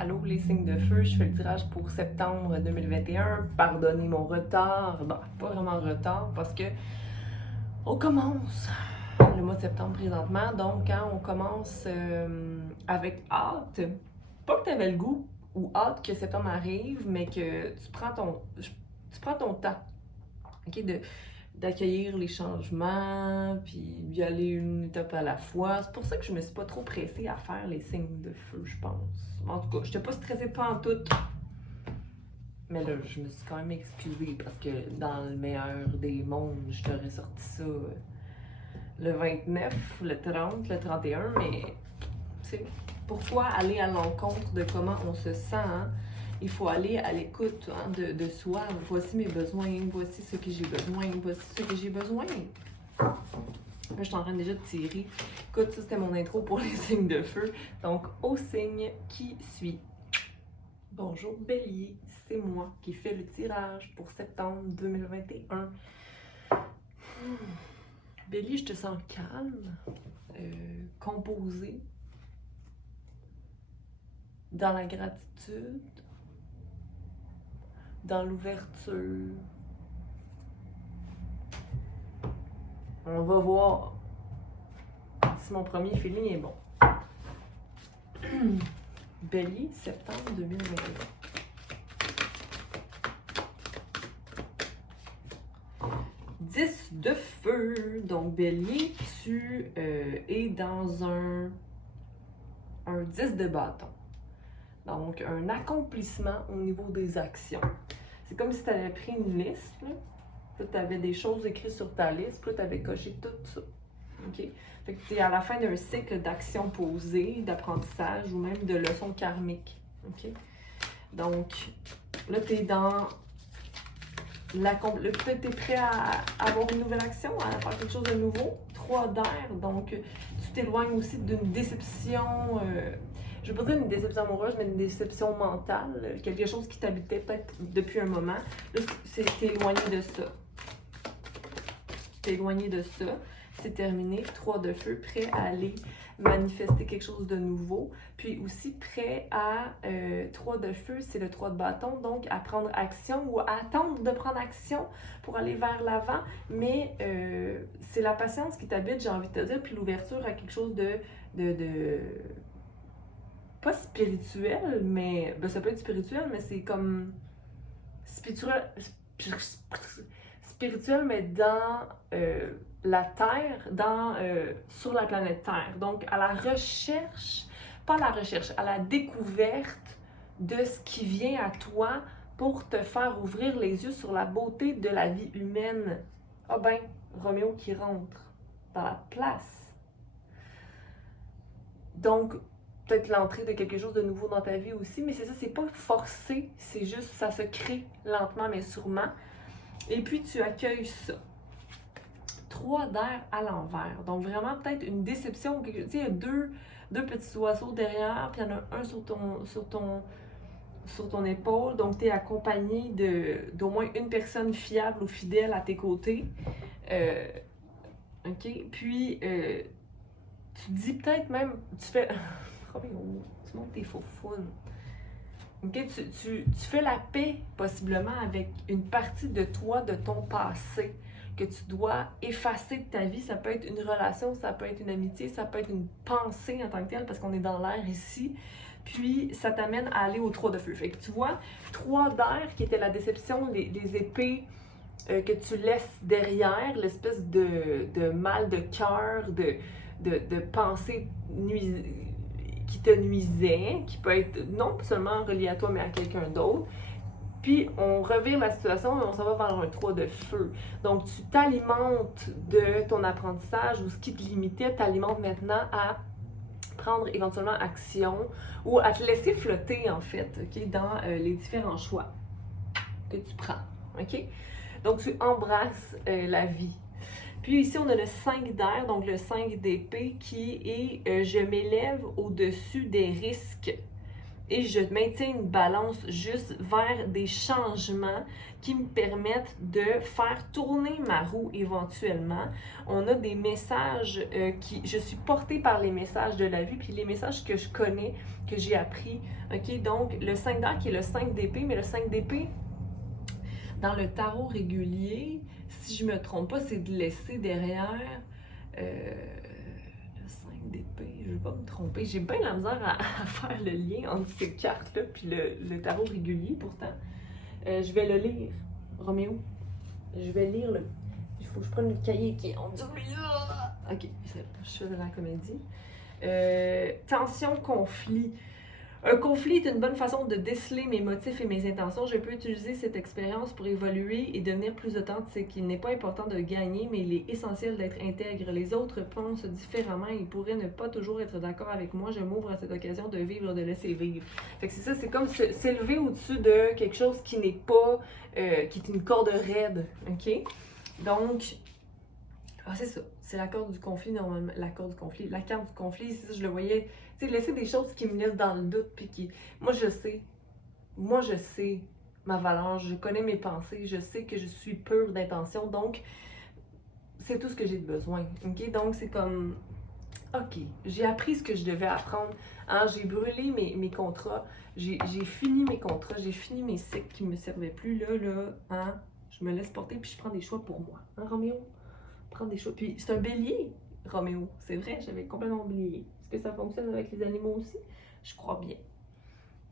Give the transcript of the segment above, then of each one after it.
Allô les signes de feu, je fais le tirage pour septembre 2021. Pardonnez mon retard. Bon, pas vraiment retard parce que on commence le mois de septembre présentement. Donc quand on commence avec hâte, pas que tu avais le goût ou hâte que septembre arrive, mais que tu prends ton temps, ok, d'accueillir les changements, puis d'y aller une étape à la fois. C'est pour ça que je me suis pas trop pressée à faire les signes de feu, je pense. En tout cas, j'étais pas stressée pas en tout. Mais là, je me suis quand même excusée parce que dans le meilleur des mondes, je t'aurais sorti ça le 29, le 30, le 31, mais tu sais, pourquoi aller à l'encontre de comment on se sent, hein? Il faut aller à l'écoute, hein, de soi. Voici mes besoins, voici ce que j'ai besoin, voici ce que j'ai besoin. Là, je suis en train déjà de tirer. Écoute, ça c'était mon intro pour les signes de feu. Donc, au signe qui suit. Bonjour Bélier, c'est moi qui fais le tirage pour septembre 2021. Bélier, je te sens calme, composé, dans la gratitude, dans l'ouverture. On va voir si mon premier feeling est bon. Bélier, septembre 2021. De feu. Donc, Bélier, tu es dans un 10 de bâton. Donc, un accomplissement au niveau des actions. C'est comme si tu avais pris une liste, là. Puis tu avais des choses écrites sur ta liste, puis tu avais coché tout ça. OK? Fait que tu es à la fin d'un cycle d'actions posées, d'apprentissage ou même de leçons karmiques. OK? Donc, là, tu es dans peut-être tu es prêt à avoir une nouvelle action, à faire quelque chose de nouveau. 3 d'air, donc tu t'éloignes aussi d'une déception, je ne veux pas dire une déception amoureuse, mais une déception mentale, quelque chose qui t'habitait peut-être depuis un moment. Là, tu t'es éloigné de ça. Tu t'es éloigné de ça. C'est terminé. 3 de feu, prêt à aller manifester quelque chose de nouveau. Puis aussi prêt à 3 de feu, c'est le 3 de bâton, donc à prendre action ou à attendre de prendre action pour aller vers l'avant. Mais c'est la patience qui t'habite, j'ai envie de te dire, puis l'ouverture à quelque chose de pas spirituel, mais ben, ça peut être spirituel, mais c'est comme spirituel, mais dans la Terre, sur la planète Terre. Donc, à la recherche, pas à la recherche, à la découverte de ce qui vient à toi pour te faire ouvrir les yeux sur la beauté de la vie humaine. Ah ben, Roméo qui rentre dans la place. Donc, peut-être l'entrée de quelque chose de nouveau dans ta vie aussi, mais c'est ça, c'est pas forcé, c'est juste, ça se crée lentement mais sûrement. Et puis, tu accueilles ça. 3 d'air à l'envers. Donc, vraiment, peut-être une déception. Tu sais, il y a deux petits oiseaux derrière, puis il y en a un sur ton épaule. Donc, tu es accompagné d'au moins une personne fiable ou fidèle à tes côtés. OK? Puis, tu dis peut-être même, tu fais... tu montes tes faux founes. Okay, tu fais la paix possiblement avec une partie de toi, de ton passé, que tu dois effacer de ta vie. Ça peut être une relation, ça peut être une amitié, ça peut être une pensée en tant que telle, parce qu'on est dans l'air ici. Puis ça t'amène à aller au 3 de feu. Fait que tu vois, 3 d'air qui était la déception, les épées que tu laisses derrière, l'espèce de mal de cœur, de pensée qui te nuisait, qui peut être non seulement relié à toi, mais à quelqu'un d'autre. Puis on revire la situation et on s'en va vers un 3 de feu. Donc tu t'alimentes de ton apprentissage ou ce qui te limitait, t'alimentes maintenant à prendre éventuellement action ou à te laisser flotter en fait, okay, dans les différents choix que tu prends. OK? Donc tu embrasses la vie. Puis ici, on a le 5 d'air, donc le 5 d'épée qui est je m'élève au-dessus des risques et je maintiens une balance juste vers des changements qui me permettent de faire tourner ma roue éventuellement. On a des messages je suis portée par les messages de la vie, puis les messages que je connais, que j'ai appris. OK? Donc, le 5 d'or qui est le 5 d'épée, mais le 5 d'épée, dans le tarot régulier, si je me trompe pas, c'est de laisser derrière le 5 d'épée. Je ne vais pas me tromper. J'ai bien la misère à faire le lien entre ces cartes-là puis le tarot régulier, pourtant. Je vais le lire, Roméo. Je vais lire le... Il faut que je prenne le cahier qui est en dessous. Ok, je fais de la comédie. Tension, conflit. Un conflit est une bonne façon de déceler mes motifs et mes intentions. Je peux utiliser cette expérience pour évoluer et devenir plus authentique. Il n'est pas important de gagner, mais il est essentiel d'être intègre. Les autres pensent différemment et pourraient ne pas toujours être d'accord avec moi. Je m'ouvre à cette occasion de vivre, de laisser vivre. Fait que c'est ça, c'est comme s'élever au-dessus de quelque chose qui n'est pas, qui est une corde raide, ok? Donc, c'est ça, c'est la corde du conflit, normalement, la carte du conflit, c'est ça, je le voyais, tu sais, laisser des choses qui me laissent dans le doute, puis qui, moi je sais ma valeur, je connais mes pensées, je sais que je suis pure d'intention, donc, c'est tout ce que j'ai besoin, ok? Donc, c'est comme, ok, j'ai appris ce que je devais apprendre, hein? J'ai brûlé mes contrats, j'ai fini mes contrats, j'ai fini mes cycles qui me servaient plus, là, hein? Je me laisse porter, puis je prends des choix pour moi, hein, Roméo? Prendre des choix. Puis c'est un bélier, Roméo. C'est vrai, j'avais complètement oublié. Est-ce que ça fonctionne avec les animaux aussi? Je crois bien.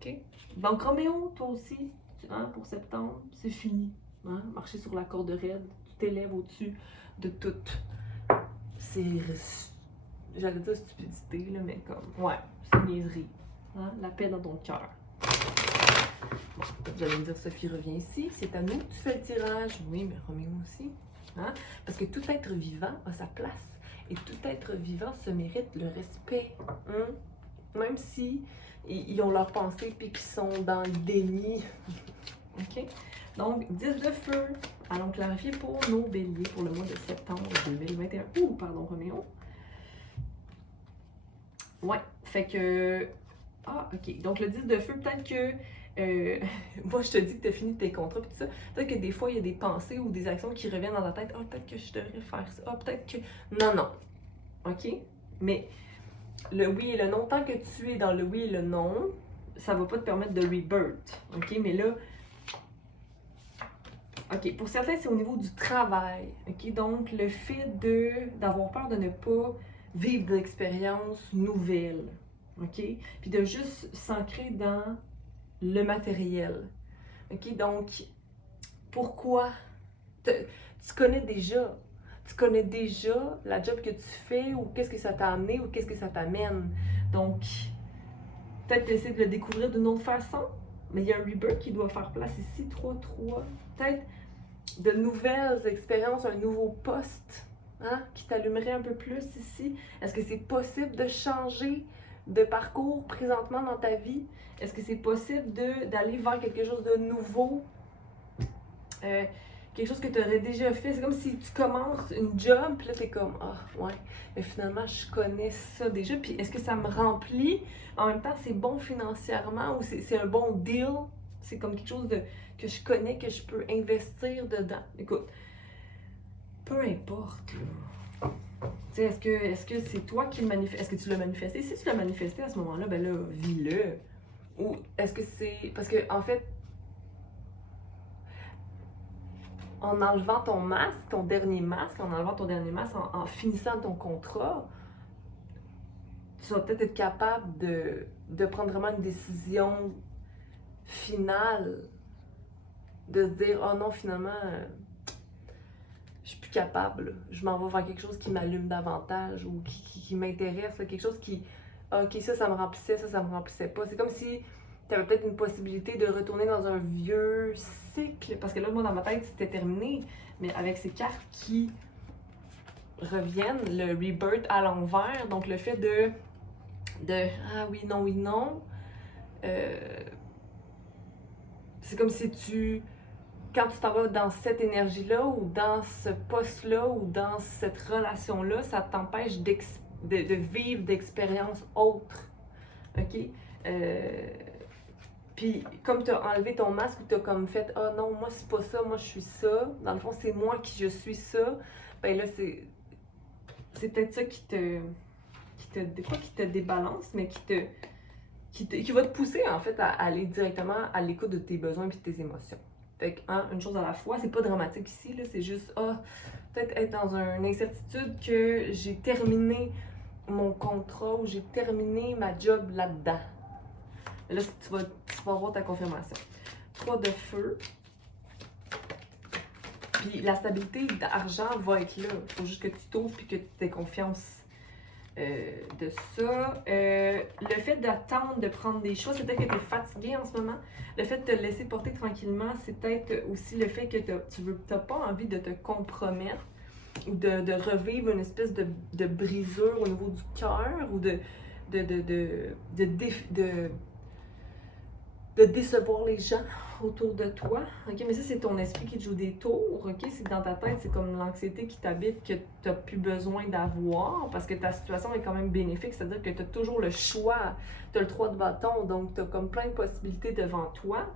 OK? Donc, Roméo, toi aussi, hein, pour septembre, c'est fini. Hein? Marcher sur la corde raide, tu t'élèves au-dessus de tout. C'est... J'allais dire stupidité, là, mais comme... Ouais, c'est niaiserie. Hein? La paix dans ton cœur. Bon, j'allais me dire, Sophie revient ici. C'est à nous que tu fais le tirage. Oui, mais Roméo aussi. Hein? Parce que tout être vivant a sa place. Et tout être vivant se mérite le respect. Hein? Même si ils ont leur pensée et qu'ils sont dans le déni. OK? Donc, 10 de feu. Allons clarifier pour nos béliers pour le mois de septembre 2021. Ouh, pardon, Roméo. Ouais, fait que... Ah, OK. Donc, le 10 de feu, peut-être que... moi, je te dis que tu as fini tes contrats et tout ça. Peut-être que des fois, il y a des pensées ou des actions qui reviennent dans ta tête. Ah, peut-être que je devrais faire ça. Ah, peut-être que... Non, non. OK? Mais le oui et le non, tant que tu es dans le oui et le non, ça va pas te permettre de rebirth. OK? Mais là... OK. Pour certains, c'est au niveau du travail. OK? Donc, le fait d'avoir peur de ne pas vivre d'expériences nouvelles. OK? Puis de juste s'ancrer dans le matériel. OK? Donc, pourquoi? Tu connais déjà. Tu connais déjà la job que tu fais ou qu'est-ce que ça t'a amené ou qu'est-ce que ça t'amène. Donc, peut-être essayer de le découvrir d'une autre façon. Mais il y a un rebirth qui doit faire place ici. 3-3. Peut-être de nouvelles expériences, un nouveau poste, hein, qui t'allumerait un peu plus ici. Est-ce que c'est possible de changer de parcours présentement dans ta vie? Est-ce que c'est possible d'aller vers quelque chose de nouveau? Quelque chose que tu aurais déjà fait. C'est comme si tu commences une job, puis là, t'es comme, ah, ouais, mais finalement, je connais ça déjà. Puis est-ce que ça me remplit? En même temps, c'est bon financièrement ou c'est un bon deal? C'est comme quelque chose que je connais, que je peux investir dedans. Écoute, peu importe, là. Tu sais, est-ce que c'est toi qui le manifestes? Est-ce que tu l'as manifesté? Si tu l'as manifesté à ce moment-là, ben là, vis-le. Ou est-ce que c'est... Parce que, en fait, en enlevant ton masque, ton dernier masque, en finissant ton contrat, tu vas peut-être être capable de prendre vraiment une décision finale, de se dire, oh non, finalement, je suis plus capable, je m'en vais vers quelque chose qui m'allume davantage ou qui m'intéresse, quelque chose qui, ok, ça me remplissait, ça me remplissait pas. C'est comme si tu avais peut-être une possibilité de retourner dans un vieux cycle, parce que là, moi, dans ma tête, c'était terminé, mais avec ces cartes qui reviennent, le rebirth à l'envers, donc le fait de ah oui, non, c'est comme si quand tu t'en vas dans cette énergie-là, ou dans ce poste-là, ou dans cette relation-là, ça t'empêche de vivre d'expériences autres. OK? Puis, comme tu as enlevé ton masque ou tu as comme fait ah non, moi c'est pas ça, moi je suis ça, dans le fond c'est moi qui je suis ça, ben là c'est peut-être ça qui te débalance, mais qui va te pousser en fait à aller directement à l'écoute de tes besoins et de tes émotions. Fait que, hein, une chose à la fois, c'est pas dramatique ici, là, c'est juste peut-être être dans une incertitude que j'ai terminé mon contrat ou j'ai terminé ma job là-dedans. Là, tu vas avoir ta confirmation. 3 de feu. Puis la stabilité d'argent va être là. Il faut juste que tu t'ouvres et que tu aies confiance de ça. Le fait d'attendre de prendre des choix, c'est peut-être que tu es fatigué en ce moment. Le fait de te laisser porter tranquillement, c'est peut-être aussi le fait que tu n'as pas envie de te compromettre ou de revivre une espèce de brisure au niveau du cœur ou de décevoir les gens autour de toi. OK, mais ça, c'est ton esprit qui te joue des tours. OK, c'est dans ta tête, c'est comme l'anxiété qui t'habite que tu n'as plus besoin d'avoir parce que ta situation est quand même bénéfique. C'est-à-dire que tu as toujours le choix. Tu as le 3 de bâton, donc tu as comme plein de possibilités devant toi.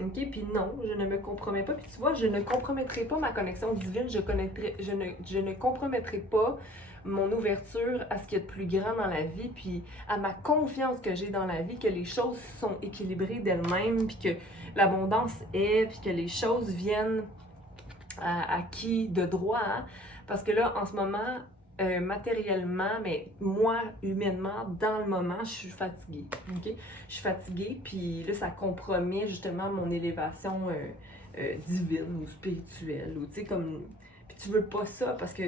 OK, puis non, je ne me compromets pas. Puis tu vois, je ne compromettrai pas ma connexion divine. Je ne compromettrai pas mon ouverture à ce qu'il y a de plus grand dans la vie, puis à ma confiance que j'ai dans la vie, que les choses sont équilibrées d'elles-mêmes, puis que l'abondance est, puis que les choses viennent à qui de droit. Hein? Parce que là, en ce moment, matériellement, mais moi, humainement, dans le moment, je suis fatiguée. Okay? Je suis fatiguée, puis là, ça compromet justement mon élévation divine ou spirituelle. Ou, tu sais, comme... Puis tu veux pas ça parce que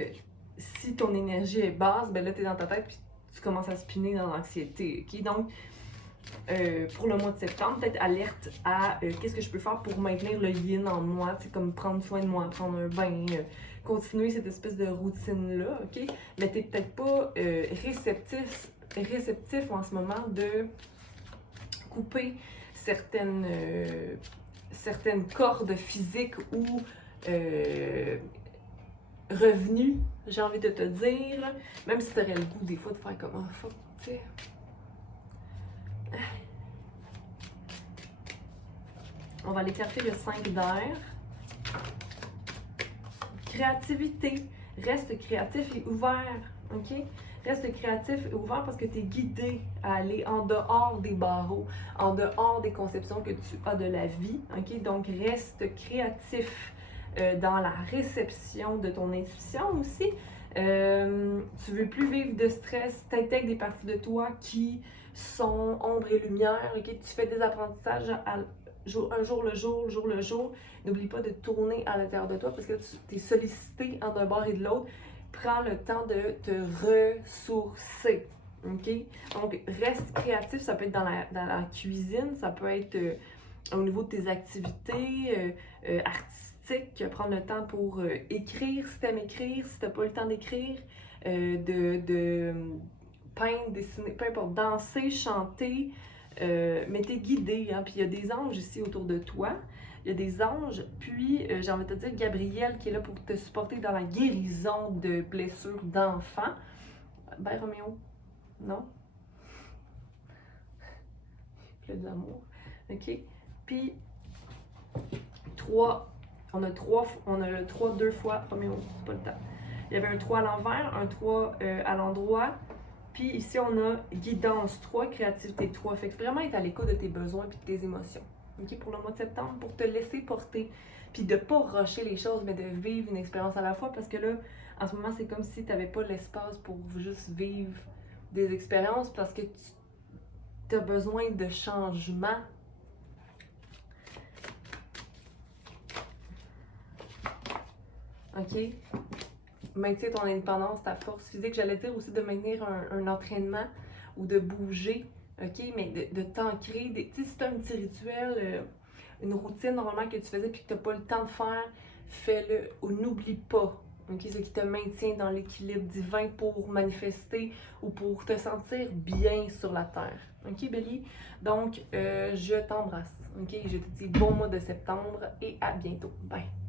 si ton énergie est basse, ben là, tu es dans ta tête puis tu commences à spinner dans l'anxiété. Okay? Donc, pour le mois de septembre, peut-être alerte à qu'est-ce que je peux faire pour maintenir le yin en moi, comme prendre soin de moi, prendre un bain, continuer cette espèce de routine-là, OK? Mais tu n'es peut-être pas réceptif en ce moment de couper certaines cordes physiques ou revenus, j'ai envie de te dire, même si tu aurais le goût des fois de faire comme oh fuck, tu sais. On va aller écarter le 5 d'air. Créativité. Reste créatif et ouvert, OK? Reste créatif et ouvert parce que tu es guidé à aller en dehors des barreaux, en dehors des conceptions que tu as de la vie, OK? Donc, reste créatif dans la réception de ton intuition aussi. Tu veux plus vivre de stress, tu intègres des parties de toi qui sont ombre et lumière, OK? Tu fais des apprentissages un jour le jour. N'oublie pas de tourner à l'intérieur de toi parce que tu es sollicité en d'un bord et de l'autre. Prends le temps de te ressourcer. OK? Donc, reste créatif. Ça peut être dans la cuisine, ça peut être au niveau de tes activités artistiques. Prendre le temps pour écrire si tu aimes écrire, si tu n'as pas le temps d'écrire, de peindre, dessiner, peu importe, danser, chanter. Mais t'es guidé, hein? Puis il y a des anges ici autour de toi. Il y a des anges, puis j'ai envie de te dire Gabriel qui est là pour te supporter dans la guérison de blessures d'enfants. Ben Roméo, non? Plein de l'amour. OK? Puis 3, on a le 3 2 fois. Roméo, c'est pas le temps. Il y avait un 3 à l'envers, un 3 à l'endroit. Puis ici, on a guidance 3, créativité 3. Fait que vraiment être à l'écoute de tes besoins et de tes émotions. OK? Pour le mois de septembre, pour te laisser porter. Puis de ne pas rusher les choses, mais de vivre une expérience à la fois. Parce que là, en ce moment, c'est comme si tu n'avais pas l'espace pour juste vivre des expériences parce que tu as besoin de changement. OK? Maintiens ton indépendance, ta force physique. J'allais dire aussi de maintenir un entraînement ou de bouger, OK? Mais de t'ancrer. Tu sais, si tu as un petit rituel, une routine normalement que tu faisais puis que tu n'as pas le temps de faire, fais-le ou n'oublie pas. OK? Ce qui te maintient dans l'équilibre divin pour manifester ou pour te sentir bien sur la terre. OK, Bélier? Donc, je t'embrasse. OK? Je te dis bon mois de septembre et à bientôt. Bye!